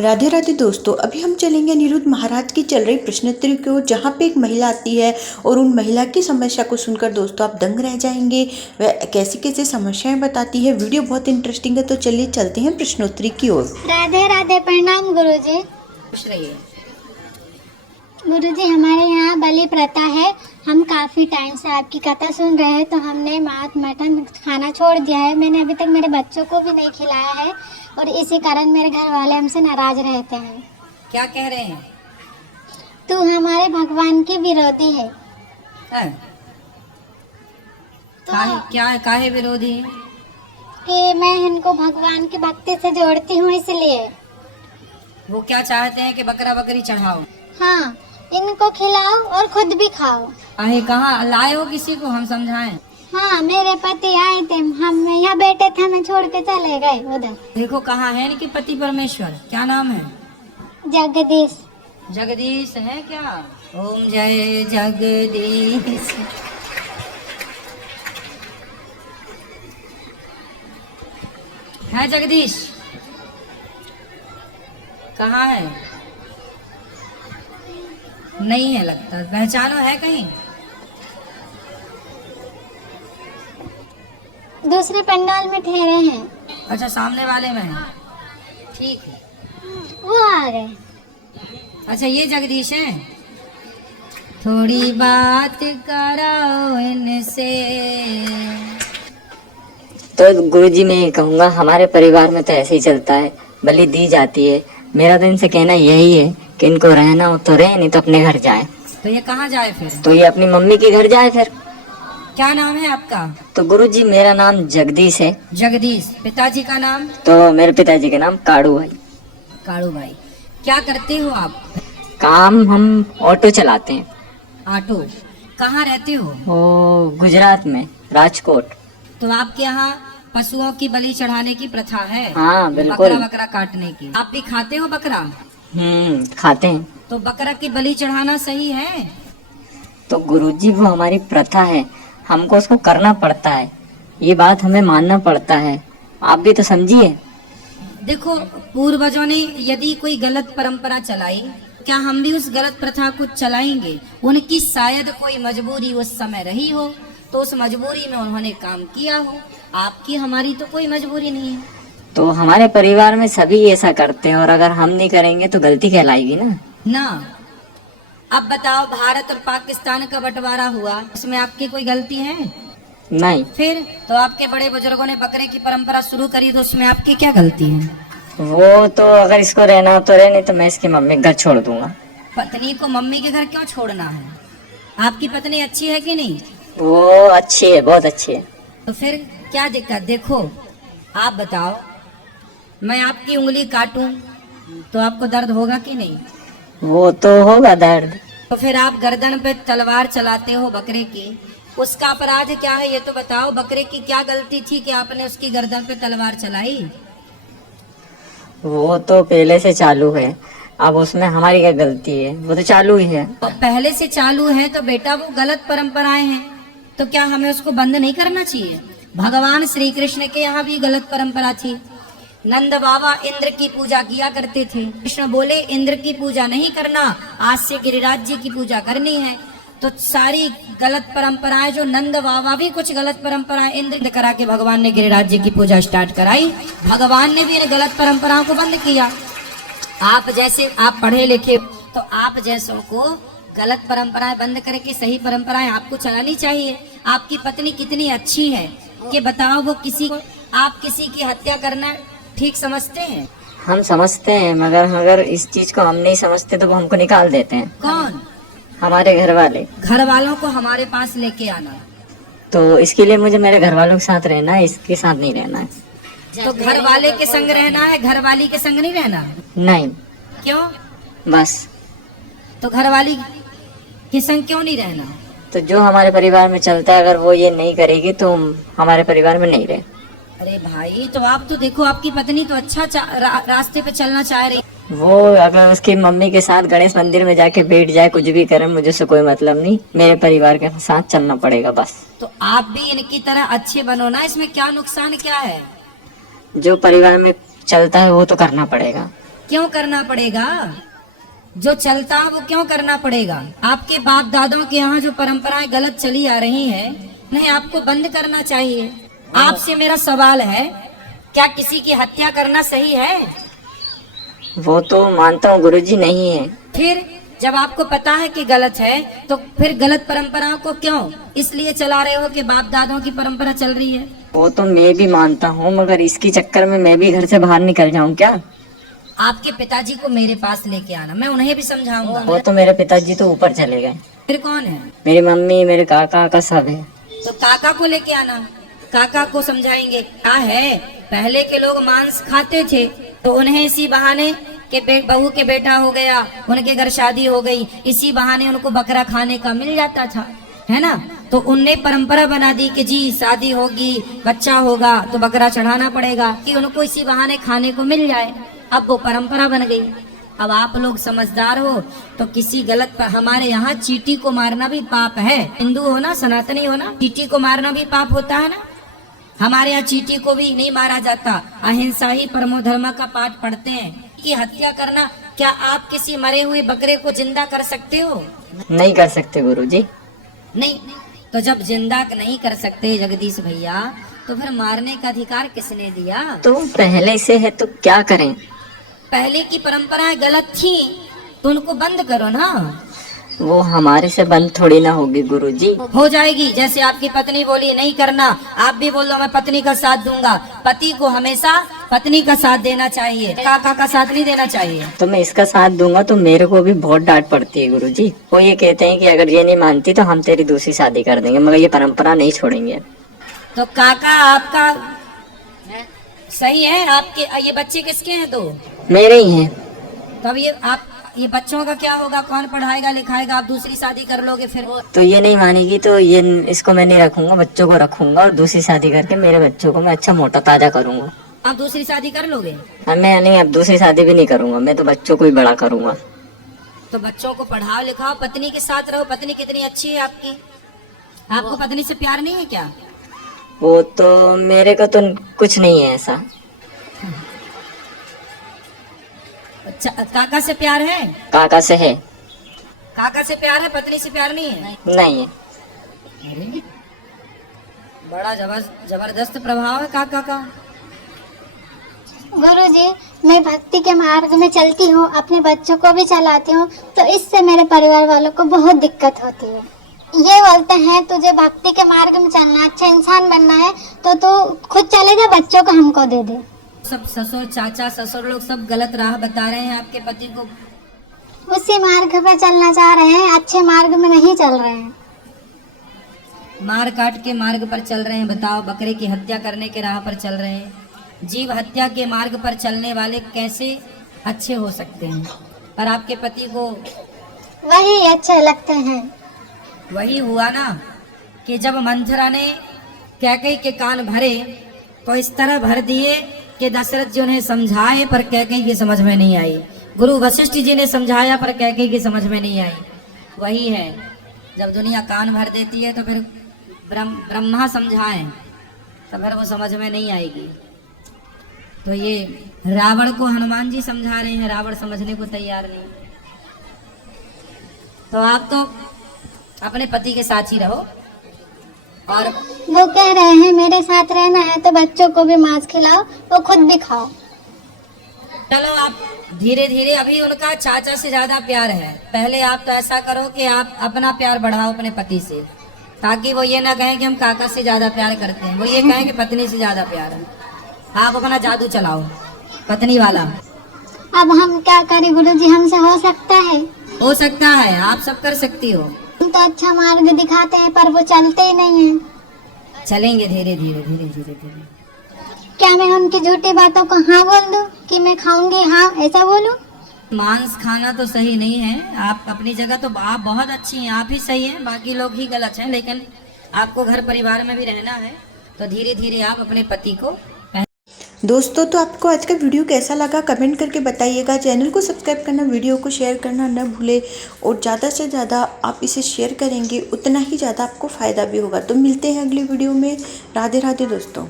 राधे राधे दोस्तों, अभी हम चलेंगे अनिरुद्ध महाराज की चल रही प्रश्नोत्तरी की ओर, जहाँ पे एक महिला आती है और उन महिला की समस्या को सुनकर दोस्तों आप दंग रह जाएंगे। वह कैसी कैसी समस्याएं बताती है। वीडियो बहुत इंटरेस्टिंग है, तो चलिए चलते हैं प्रश्नोत्तरी की ओर। राधे राधे। प्रणाम गुरुजी। खुश रहिए। गुरुजी, हमारे यहाँ बलि प्रथा है। हम काफ़ी टाइम से आपकी कथा सुन रहे हैं, तो हमने मांस मटन खाना छोड़ दिया है। मैंने अभी तक मेरे बच्चों को भी नहीं खिलाया है और इसी कारण मेरे घर वाले हमसे नाराज रहते हैं। क्या कह रहे हैं? तू हमारे भगवान के विरोधी है। काहे विरोधी है? कि मैं इनको भगवान की भक्ति से जोड़ती हूँ, इसलिए। वो क्या चाहते हैं कि बकरा बकरी चढ़ाओ? हाँ, इनको खिलाओ और खुद भी खाओ। अरे कहाँ लाए हो किसी को, हम समझाएं? हाँ, मेरे पति आए थे, हम यहाँ बैठे थे, हमें छोड़ के चले गए उधर। देखो कहाँ है इनके पति परमेश्वर, क्या नाम है? जगदीश। जगदीश है क्या? ओम जय जगदीश। है जगदीश? कहाँ है? नहीं है लगता, पहचानो है कहीं? दूसरे पंडाल में ठहरे हैं। अच्छा, सामने वाले में है। ठीक है, वो आ गए। अच्छा ये जगदीश है। थोड़ी बात कराओ इनसे। तो गुरुजी मैं ये कहूँगा, हमारे परिवार में तो ऐसे ही चलता है, बलि दी जाती है। मेरा तो इनसे कहना यही है कि इनको रहना हो तो रहे, नहीं तो अपने घर जाए। तो ये कहाँ जाए फिर? तो ये अपनी मम्मी के घर जाए फिर। क्या नाम है आपका? तो गुरुजी मेरा नाम जगदीश है। जगदीश। पिताजी का नाम? तो मेरे पिताजी का नाम काड़ू भाई। काड़ू भाई। क्या करते हो आप? काम हम ऑटो चलाते हैं। ऑटो। कहाँ रहते हो? वो गुजरात में, राजकोट। तो आपके यहाँ पशुओं की बलि चढ़ाने की प्रथा है? हाँ बिल्कुल। बकरा काटने की। आप भी खाते हो बकरा? खाते हैं। तो बकरा की बलि चढ़ाना सही है? तो गुरुजी वो हमारी प्रथा है, हमको उसको करना पड़ता है, ये बात हमें मानना पड़ता है। आप भी तो समझिए। देखो, पूर्वजों ने यदि कोई गलत परंपरा चलाई, क्या हम भी उस गलत प्रथा को चलाएंगे? उनकी शायद कोई मजबूरी उस समय रही हो, तो उस मजबूरी में उन्होंने काम किया हो। आपकी हमारी तो कोई मजबूरी नहीं है। तो हमारे परिवार में सभी ऐसा करते हैं, और अगर हम नहीं करेंगे तो गलती कहलाएगी ना। अब बताओ, भारत और पाकिस्तान का बंटवारा हुआ, इसमें आपकी कोई गलती है? नहीं। फिर तो आपके बड़े बुजुर्गों ने बकरे की परंपरा शुरू करी, तो उसमें आपकी क्या गलती है? वो तो अगर इसको रहना हो तो रहे, नहीं तो मैं इसकी मम्मी का घर छोड़ दूंगा। पत्नी को मम्मी के घर क्यों छोड़ना है? आपकी पत्नी अच्छी है कि नहीं? वो अच्छी है, बहुत अच्छी है। तो फिर क्या दिक्कत? देखो, आप बताओ, मैं आपकी उंगली काटूं तो आपको दर्द होगा कि नहीं? वो तो होगा दर्द। तो फिर आप गर्दन पे तलवार चलाते हो बकरे की, उसका अपराध क्या है ये तो बताओ। बकरे की क्या गलती थी कि आपने उसकी गर्दन पे तलवार चलाई? वो तो पहले से चालू है, अब उसमें हमारी क्या गलती है? वो तो चालू ही है। तो पहले से चालू है तो बेटा वो गलत परंपराएं हैं, तो क्या हमें उसको बंद नहीं करना चाहिए? भगवान श्री कृष्ण के यहाँ भी गलत परंपरा थी। नंद बाबा इंद्र की पूजा किया करते थे। कृष्ण बोले इंद्र की पूजा नहीं करना, आज से गिरिराज जी की पूजा करनी है। तो सारी गलत परंपराएं, जो नंद बाबा भी कुछ गलत परंपराएं इंद्र करा के भगवान ने गिरिराज जी की पूजा स्टार्ट कराई। भगवान ने भी इन गलत परंपराओं को बंद किया। आप जैसे, आप पढ़े लिखे, तो आप जैसों को गलत परंपराएं बंद करके सही परंपराएं आपको चलानी चाहिए। आपकी पत्नी कितनी अच्छी है, ये बताओ। वो आप किसी की हत्या करना ठीक समझते हैं? हम समझते हैं, मगर अगर इस चीज को हम नहीं समझते तो वो हमको निकाल देते हैं। कौन? हमारे घर वाले। घर वालों को हमारे पास लेके आना। तो इसके लिए मुझे मेरे घर वालों के साथ रहना है, इसके साथ नहीं रहना है। तो घर वाले के संग रहना है, घर वाली के संग नहीं रहना? नहीं। क्यों? बस। तो घर वाली के संग क्यों नहीं रहना? तो जो हमारे परिवार में चलता है, अगर वो ये नहीं करेगी तो हम हमारे परिवार में नहीं रहे। अरे भाई, तो आप तो देखो, आपकी पत्नी तो अच्छा रास्ते पे चलना चाह रही। वो अगर उसकी मम्मी के साथ गणेश मंदिर में जाके बैठ जाए, कुछ भी करे, मुझे से कोई मतलब नहीं, मेरे परिवार के साथ चलना पड़ेगा बस। तो आप भी इनकी तरह अच्छे बनो ना, इसमें क्या नुकसान क्या है? जो परिवार में चलता है वो तो करना पड़ेगा। क्यों करना पड़ेगा? जो चलता है वो क्यों करना पड़ेगा? आपके बाप दादों के यहाँ जो परंपराएं गलत चली आ रही हैं, उन्हें आपको बंद करना चाहिए। आपसे मेरा सवाल है, क्या किसी की हत्या करना सही है? वो तो मानता हूँ गुरुजी नहीं है। फिर जब आपको पता है कि गलत है, तो फिर गलत परंपराओं को क्यों इसलिए चला रहे हो कि बाप दादों की परंपरा चल रही है? वो तो मैं भी मानता हूँ, मगर इसकी चक्कर में मैं भी घर से बाहर निकल जाऊँ क्या? आपके पिताजी को मेरे पास लेके आना, मैं उन्हें भी समझाऊंगा। वो तो मेरे पिताजी तो ऊपर चले गए। फिर कौन है? मेरी मम्मी, मेरे काका का सब है। तो काका को लेके आना, काका को समझाएंगे। क्या है, पहले के लोग मांस खाते थे, तो उन्हें इसी बहाने के बहू के बेटा हो गया, उनके घर शादी हो गई, इसी बहाने उनको बकरा खाने का मिल जाता था, है ना? तो उनने परंपरा बना दी कि जी शादी होगी, बच्चा होगा तो बकरा चढ़ाना पड़ेगा, कि उनको इसी बहाने खाने को मिल जाए। अब वो परंपरा बन गई। अब आप लोग समझदार हो तो किसी गलत पर, हमारे यहाँ चींटी को मारना भी पाप है। हिंदू हो ना, सनातनी हो ना, चींटी को मारना भी पाप होता है ना? हमारे यहाँ चींटी को भी नहीं मारा जाता, अहिंसा ही परमो धर्म का पाठ पढ़ते हैं। की हत्या करना, क्या आप किसी मरे हुए बकरे को जिंदा कर सकते हो? नहीं कर सकते गुरुजी। नहीं, तो जब जिंदा नहीं कर सकते जगदीश भैया, तो फिर मारने का अधिकार किसने दिया? तो पहले से है तो क्या करें? पहले की परंपराएं गलत थी तो उनको बंद करो ना। वो हमारे से बंद थोड़ी ना होगी गुरुजी। हो जाएगी। जैसे आपकी पत्नी बोली नहीं करना, आप भी बोलो मैं पत्नी का साथ दूंगा। पति को हमेशा पत्नी का साथ देना चाहिए, काका का साथ नहीं देना चाहिए। तो मैं इसका साथ दूंगा तो मेरे को भी बहुत डांट पड़ती है गुरुजी। वो ये कहते हैं कि अगर ये नहीं मानती तो हम तेरी दूसरी शादी कर देंगे, मगर ये परंपरा नहीं छोड़ेंगे। तो काका आपका सही है। आपके ये बच्चे किसके हैं? दो मेरे ही हैं। तब ये बच्चों का क्या होगा? कौन पढ़ाएगा लिखाएगा? आप दूसरी शादी कर लोगे फिर? तो ये नहीं मानेगी तो ये इसको मैं नहीं रखूंगा, बच्चों को रखूंगा और दूसरी शादी करके मेरे बच्चों को मैं अच्छा मोटा ताजा करूंगा। आप दूसरी शादी कर लोगे? मैं नहीं, अब दूसरी शादी भी नहीं करूंगा, मैं तो बच्चों को ही बड़ा करूंगा। तो बच्चों को पढ़ाओ लिखाओ, पत्नी के साथ रहो। पत्नी कितनी अच्छी है आपकी। आपको पत्नी से प्यार नहीं है क्या? वो तो मेरे को तो कुछ नहीं है ऐसा। अच्छा, काका से प्यार है? काका से है। काका से प्यार है, पत्नी से प्यार नहीं है? नहीं है। अरे बड़ा जबरदस्त प्रभाव है काका का। गुरुजी, मैं भक्ति के मार्ग में चलती हूँ, अपने बच्चों को भी चलाती हूँ, तो इससे मेरे परिवार वालों को बहुत दिक्कत होती है। ये बोलते हैं तुझे भक्ति के मार्ग में चलना, अच्छा इंसान बनना है, तो तू खुद चले जा, बच्चों को हमको दे दे। सब ससुर चाचा ससुर लोग सब गलत राह बता रहे हैं आपके पति को। उसी मार्ग पर चलना चाह रहे हैं, अच्छे मार्ग में नहीं चल रहे हैं। मार काट के मार्ग पर चल रहे हैं। बताओ, बकरे की हत्या करने के राह पर चल रहे हैं। जीव हत्या के मार्ग पर चलने वाले कैसे अच्छे हो सकते हैं? पर आपके पति को वही अच्छे लगते हैं। वही हुआ ना कि जब मंथरा ने कैकेयी के कान भरे तो इस तरह भर दिए कि दशरथ जी उन्हें समझाए पर कैकेयी की समझ में नहीं आई। गुरु वशिष्ठ जी ने समझाया पर कैकेयी की समझ में नहीं आई। वही है, जब दुनिया कान भर देती है तो फिर ब्रह्मा समझाएं तो फिर वो समझ में नहीं आएगी। तो ये रावण को हनुमान जी समझा रहे हैं, रावण समझने को तैयार नहीं। तो आप तो अपने पति के साथ ही रहो। और वो कह रहे हैं मेरे साथ रहना है तो बच्चों को भी मांस खिलाओ, वो खुद भी खाओ। चलो, आप धीरे धीरे, अभी उनका चाचा से ज्यादा प्यार है। पहले आप तो ऐसा करो कि आप अपना प्यार बढ़ाओ अपने पति से, ताकि वो ये ना कहें कि हम काका से ज्यादा प्यार करते हैं, वो ये कहें कि पत्नी से ज्यादा प्यार है। आप अपना जादू चलाओ पत्नी वाला। अब हम क्या करें गुरुजी, हमसे हो सकता है? हो सकता है, आप सब कर सकती हो। हम तो अच्छा मार्ग दिखाते हैं पर वो चलते ही नहीं हैं। चलेंगे धीरे धीरे धीरे धीरे धीरे। क्या मैं उनकी झूठी बातों को हाँ बोल दूं कि मैं खाऊंगी, हाँ ऐसा बोलूं? मांस खाना तो सही नहीं है। आप अपनी जगह तो आप बहुत अच्छी हैं, आप ही सही हैं, बाकी लोग ही गलत हैं। लेकिन आपको घर परिवार में भी रहना है, तो धीरे धीरे आप अपने पति को। दोस्तों, तो आपको आज का वीडियो कैसा लगा कमेंट करके बताइएगा। चैनल को सब्सक्राइब करना, वीडियो को शेयर करना न भूले, और ज़्यादा से ज़्यादा आप इसे शेयर करेंगे उतना ही ज़्यादा आपको फ़ायदा भी होगा। तो मिलते हैं अगली वीडियो में। राधे राधे दोस्तों।